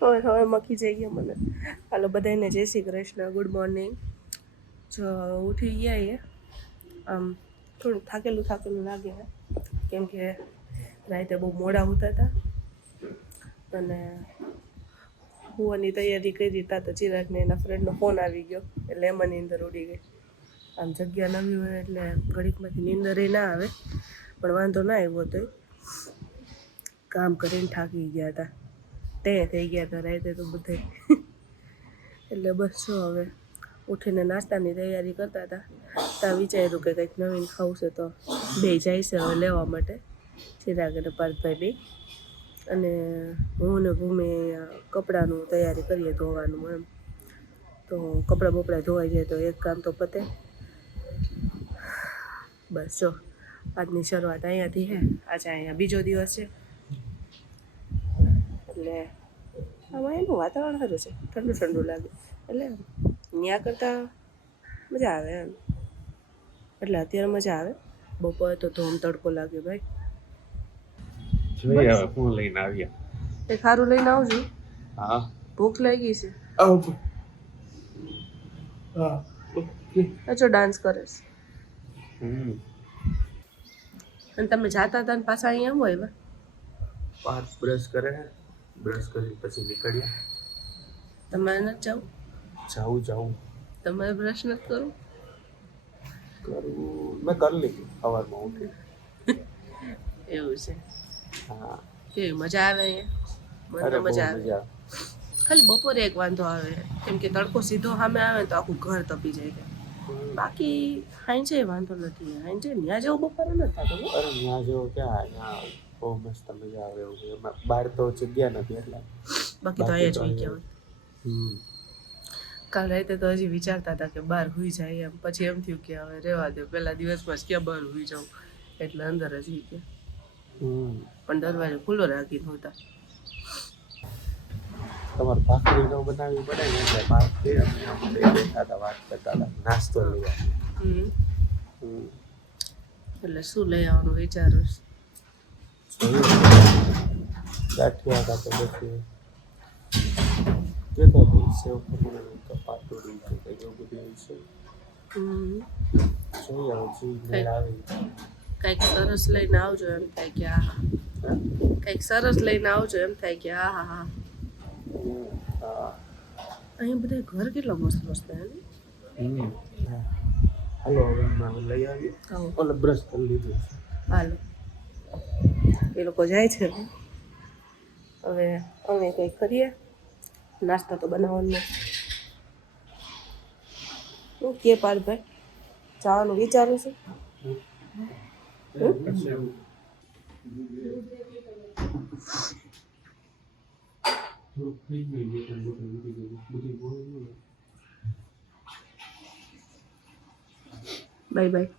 હવેમાં ખીજાઈ ગયા મને. હાલો બધાને જય શ્રી કૃષ્ણ, ગુડ મોર્નિંગ. જો ઉઠી ગયા એ આમ થોડુંક થાકેલું લાગે છે, કેમ કે રાતે બહુ મોડા હોતા હતા અને હુવાની તૈયારી કરી તા તો ચિરાગને એના ફ્રેન્ડનો ફોન આવી ગયો એટલે એમાં નીંદર ઉડી ગઈ. આમ જગ્યા નવી હોય એટલે ઘડીકમાંથી નીંદર ના આવે, પણ વાંધો ના આવ્યો તો કામ કરીને થાકી ગયા હતા, તે થઈ ગયા હતા રાતે તો બધે. એટલે બસ જો હવે ઉઠીને નાસ્તાની તૈયારી કરતા હતા, ત્યાં વિચાર્યું કે કંઈક નવીન ખાવું છે તો બે જાય છે હવે લેવા માટે, ચિરાગ અને પાર્થભાઈ બે. અને હું ને ભૂમિ કપડાનું તૈયારી કરીએ ધોવાનું એમ, તો કપડાં બપડા ધોવાઈ જાય તો એક કામ તો પતે. બસ જો આજની શરૂઆત અહીંયાથી છે. આજે અહીંયા બીજો દિવસ છે એટલે આમાં એનું વાતાવરણ સારું છે, ઠંડુ ઠંડુ લાગે એટલે ત્યાં કરતાં મજા આવે એમ. એટલે અત્યારે મજા આવે, બપોરે તો ધોમ તડકો લાગે ભાઈ. જોઈએ હવે હું લઈને આવ્યા. એ ખારું લઈને આવજો. હા ભૂખ લાગી છે. હા જો ડાન્સ કરે છે. અને તમે જાતા હતા ને પાછા અહીંયા આવો એવા પાર્થ બ્રશ કરે, બ્રશ કરી પછી નીકળ્યા. તમારે નથી જાઉં તમારે બ્રશ નથી કરવું? મેં કરી લીધું સવારમાં ઉઠી. એવું છે? હા કેવી મજા આવે અહીંયા? મને તો મજા આવે. ખાલી બપોરે એક વાંધો આવે, કેમ કે તડકો સીધો સામે આવે તો આખું ઘર તપી જાય છે. બાકી હાંજે વાંધો નથી, હાંજે ત્યાં જેવું બપોરે નથી થતું. અરે ત્યાં જેવો ક્યાં, અહીંયા બહુ મસ્ત મજા આવે એવું છે. એમાં બહાર તો જગ્યા નથી એટલે બાકી તો અહીંયા જોઈ ગયા હોય. કાલ રાતે તો હજી વિચારતા હતા કે બહાર હુઈ જાય એમ, પછી એમ થયું કે હવે રહેવા દે, પહેલા દિવસમાં જ ક્યાં બહાર હુઈ જાઉં, એટલે અંદર જ હુઈ ગયા. પણ દરવાજો ખુલ્લો રાખીને હોતા. તમારે ભાખરી ન બનાવવી પડે ને એટલે ભાખરી બેઠા હતા, વાત કરતા હતા, નાસ્તો લેવા. એટલે શું લઈ આવવાનું વિચારું છું. ગાંઠિયા હતા તો પછી કેતો હતો સેવ ખમણ તો પાટોડી કે એવું બધું છે. જોઈએ હવે જી મેળ આવી. કંઈક સરસ લઈને આવજો એમ થાય કે આ કંઈક સરસ લઈને આવજો એમ થાય કે હા હા હા. અહીંયા બધા ઘર કેટલા મસ્ત મસ્ત હે ને. હાલો હવે અમે લઈ આવીએ. ઓલે બ્રશ કરી લીધું. હાલો એ લોકો જાય છે, હવે અમે કંઈક કરીએ. નાસ્તો તો બનાવવાનો શું કે પાર્થભાઈ, જવાનું વિચારું છું. Bye bye.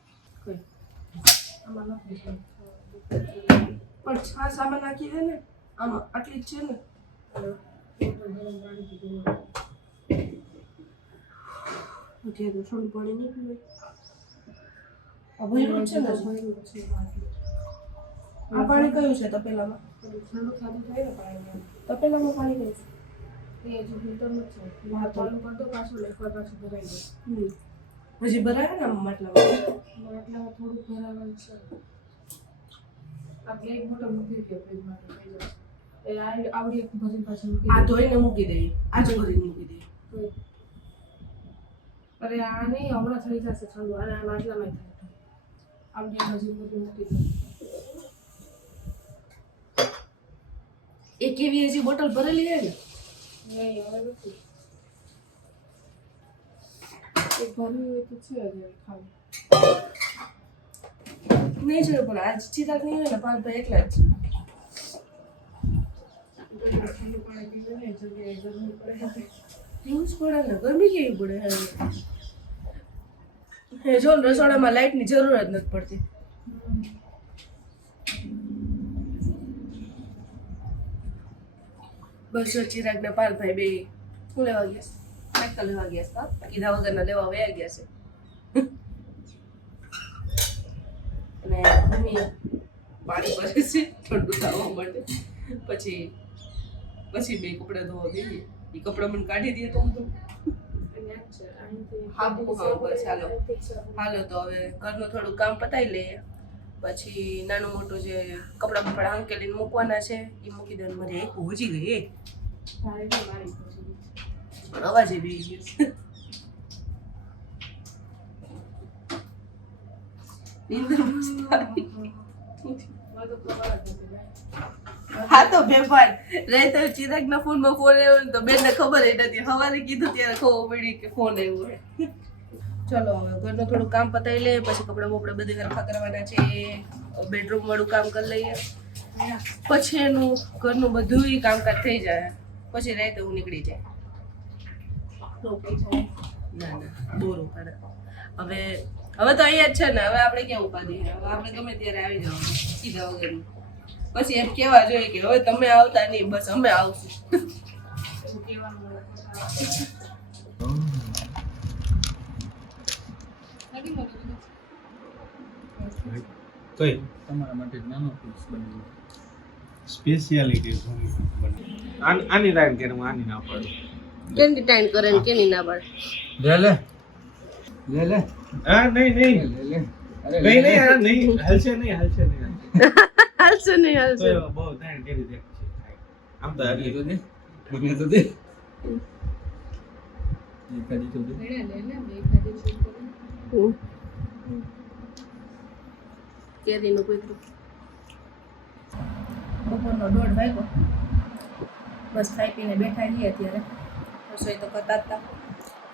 પણ છાશ આમાં નાખી દે ને, આમાં આટલી જ છે ને. રસોડું પાણી નહીં પીવાય. આ ભર્યું છે ને, આ પાણી કયું છે તપેલામાં? તપેલામાં પાણી કયું છે? હજી ભરાય ને માટલામાં થોડુંક ભરાવાનું છે. આ ધોઈને મૂકી દઈએ, આજે ભરીને મૂકી દઈએ. અરે આ નહીં, હમણાં થઈ જશે ઠંડુ. અને આ માટલામાં થાય આવડી હજી બધું મૂકી દે. એ કેવી હજી બોટલ ભરેલી છે ને? નહીં હવે નથી. એક ભર્યું હોય તો છે હજી ખાવું. નહીં જોયું પણ આજ ચિરાગ નહીં હોય ને, પાર્થભાઈ એકલા જ ઠંડુ પાણી પીવે ને જગ્યાએ ગરમી પડે. પીવું જ પડે ને, ગરમી કેવી પડે હે જો રસોડામાં લાઇટની જરૂર જ નથી પડતી. બસ ચિરાગ ને પાર્થભાઈ બે શું લેવા ગયા? સાયકલ લેવા ગયા છે. કીધા વગરના લેવા વયા ગયા છે. અને મમ્મી પાણી ભરે છે ઠંડુ થવા માટે. પછી પછી બે કપડાં ધોવા બેહીએ. એ કપડાં મને કાઢી દે તો હું તો હા બસ હાલો તો હવે ઘરનું થોડું કામ પતાવી લઈએ, પછી નાનું મોટું જે કપડાં બપડા હંકેલીને મૂકવાના છે એ મૂકી દે. મારે એક પહોંચી ગઈ અવાજ એ બી ગયો. નીંદર મસ્ત આવી. હા તો બેભાન રહે તો ચિરાગના ફોનમાં ફોન આવ્યો ને તો બેનને ખબર જ નથી. સવારે કીધું ત્યારે ખબર પડી કે ફોન આવ્યો છે. ચલો હવે ઘરનું થોડું કામ પતાવી લઈએ, પછી કપડાં બપડા બધે હરખા કરવાના છે. બેડરૂમ વાળું કામ કરી લઈએ, પછી એનું ઘરનું બધું કામકાજ થઈ જાય, પછી રાતે હું નીકળી જાય. ના બોરો કરે હવે તો અહીંયા જ છે ને. હવે આપણે ક્યાં ઉપાધિ? હવે આપણે ગમે ત્યારે આવી જવાનું કીધા વગરનું. પછી એમ કેવા જોઈએ કે હવે તમે આવતા નહીં, બસ અમે આવશું. કઈ તમારા માટે નાનો પીસ બનાવ્યો સ્પેશિયાલિટી આની રાઈડ કે હું આની ના પાડું. કેની ટાઈમ કરે ને કેની ના પાડે? લે હા નહીં લે આ નહીં હાલશે નહીં હાલશે તો બહુ ટાઈમ કરી દે. આમ તો મને તો દે એકાદી તો દે કેરીનું કૂતરું. બપોરનો 1:30 વાગ્યો, બસ ખાઈ પીને બેઠા છીએ. અત્યારે રસોઈ તો કરતા જ હતા.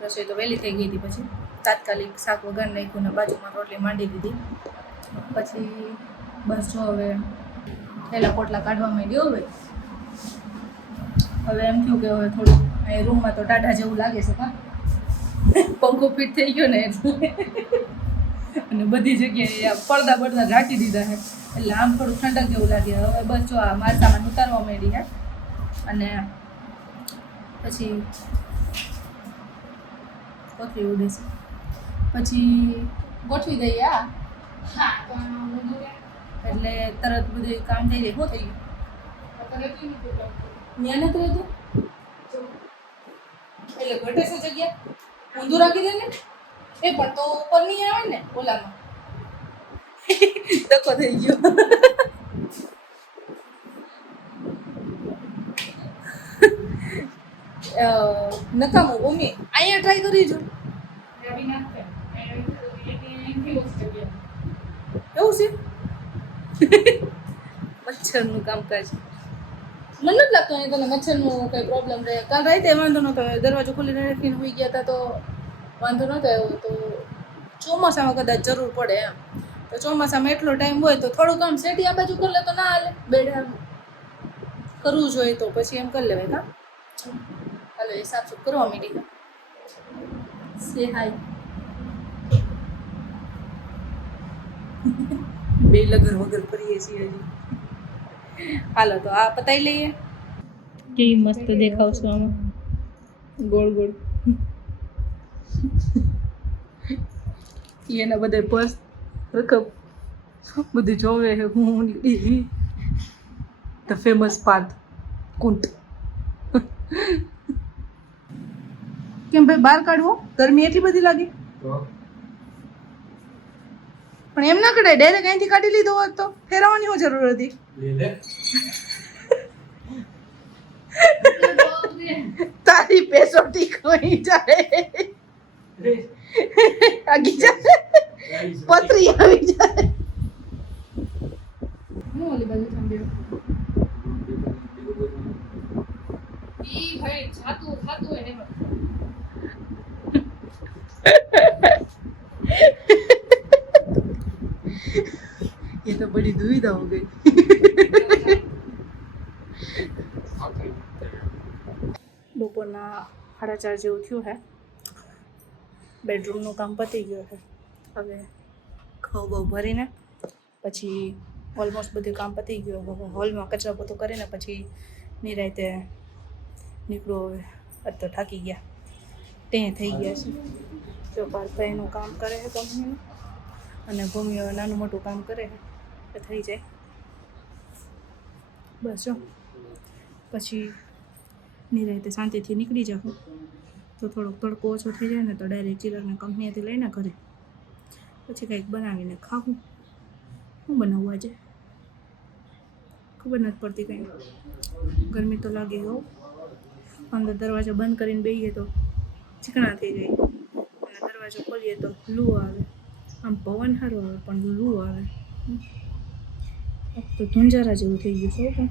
રસોઈ તો વહેલી થઈ ગઈ હતી, પછી તાત્કાલિક શાક વઘાર નાખ્યું ને બાજુમાં રોટલી માંડી દીધી. પછી બસ જો હવે પહેલાં પોટલા કાઢવા માંડ્યો. હવે એમ થયું કે હવે થોડું અહીં રૂમમાં તો ટાઢા જેવું લાગે છે. હા પંખો ફિટ થઈ ગયો ને એટલે અને બધી જગ્યાએ પડદા બળદા ઢાંકી દીધા છે, એટલે આમ થોડું ઠંડક જેવું લાગે. હવે બસ જો આ માલ સામાન ઉતારવા માંડી છે, અને પછી કોથળી ઉડે છે, પછી ગોઠવી દઈએ. એટલે તરત બધું કામ થઈ જાય. શું થઈ ગયું? ત્યાં નથી રહેતું એટલે ઘટે છે જગ્યા. ઊંધું રાખી દે ને. એ પણ તો ઉપર નહીં આવે ને ઓલામાં. ધક્કો થઈ ગયો. નકામું મમ્મી અહીંયા ટ્રાય કરી જો. એવું છે મચ્છરનું કામકાજ. મને નથી લાગતું અહીં તને મચ્છરનું કંઈ પ્રોબ્લેમ રહે. કાલ રાતે વાંધો નહોતો, દરવાજો ખોલીને રાખીને હોઈ ગયા હતા તો વાંધો નહોતો આવ્યો. તો ચોમાસામાં કદાચ જરૂર પડે એમ. તો ચોમાસામાં એટલો ટાઈમ હોય તો થોડું કામ સેટી આ બાજુ કરી લે તો ના હાલે. બેડ કરવું જોઈએ તો પછી એમ કરી લેવાય. હા હાલો એ સાફ સુફ કરવા માંડી. સે હાય. બે લગર વગર કરીએ છીએ હજી. હાલો તો આ પતાવી લઈએ. કેવી મસ્ત દેખાવશું આમાં ગોળ ગોળ. એના બધે બસ રકમ બધું જોવે છે. હું ધ ફેમસ પાર્ક કુંટ. કેમ ભાઈ બહાર કાઢવો? ગરમી એટલી બધી લાગે. પણ એમ ના કઢાય, ડાયરેક્ટ અહીંથી કાઢી લીધો હોત તો ફેરવવાની શું જરૂર હતી? તારી પેસોટી કોઈ જાય આગી જાય પતરી આવી જાય. હું ઓલી બાજુ થંભ્યો ઈ ભાઈ જાતું થાતું હોય ને એમાં. ये तो बड़ी दुविधा हो गई. બપોરના 4:30 જેવું થયું છે. બેડરૂમનું કામ પતી ગયું છે. હવે ખવ બહુ ભરીને પછી ઓલમોસ્ટ બધું કામ પતી ગયું. હવે હોલમાં કચરો બધું કરીને પછી નિરાંતે નીકળો. હવે આજ તો થાકી ગયા, તે થઈ ગયા છે. જો પાર્થભાઈનું કામ કરે છે કંપનીનું, અને ભૂમિ નાનું મોટું કામ કરે છે એ થઈ જાય. બસ જો પછી નિરાંતે શાંતિથી નીકળી જાઉં તો થોડોક તડકો ઓછો થઈ જાય ને તો ડાયરેક્ટ ચિરાગને કંપનીએથી લઈને ઘરે પછી કંઈક બનાવીને ખાવું. શું બનાવવું આજે ખબર નથી પડતી કંઈ. ગરમી તો લાગે હો. અંદર દરવાજો બંધ કરીને બેસીએ તો ચીકણા થઈ જાય અને દરવાજો ખોલીએ તો લૂ આવે. આમ પવન સારો આવે પણ લૂ આવે. તો ધુંજારા જેવું થઈ ગયું છે પણ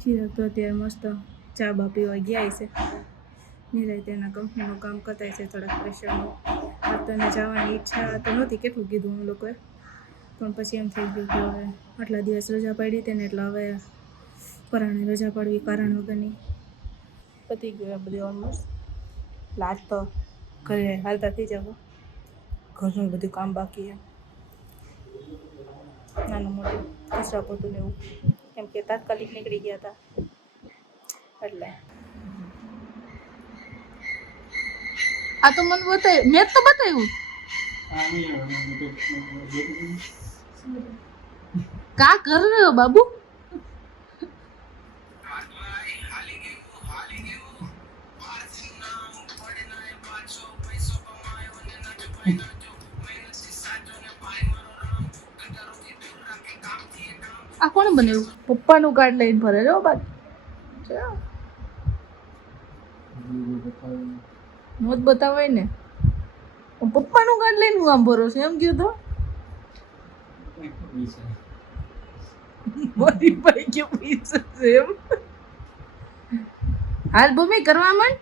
ચિરાગ તો અત્યારે મસ્ત ચા બા પીવા ગયા છે. નિરાંતે એના કંપનીનું કામ કરતા છે થોડાક પ્રેશરનું. આ તો એને જવાની ઈચ્છા તો નહોતી, કેટલું કીધું હું લોકોએ, પણ પછી એમ થઈ ગયું કે હવે આટલા દિવસ રજા પાડી હતી ને એટલે હવે પરાણે રજા પાડવી કારણ વગરની. પતી ગયું આ બધું ઓલમોસ્ટ. લાજ તો ઘરે હાલતા થઈ જાવ. ઘરનું બધું કામ બાકી છે, નાનું મોટું કચરા પોતું ને એવું, કેમ કે તાત્કાલિક નીકળી ગયા હતા એટલે. આ તો મને બતાવ્યું, મેં તો બતાવ્યું. કા કર રહ્યો બાબુ? આ કોણે બનાવ્યું? પપ્પાનું કાર્ડ લઈને ભરે જો બાદ નોત બતાવાય ને. પપ્પાનું કાર્ડ લઈને હું આમ ભરો છું એમ કયો તો મારી ભાઈ કે પૈસા છે એમ. હાલ ભૂમિ કરવા માંડ.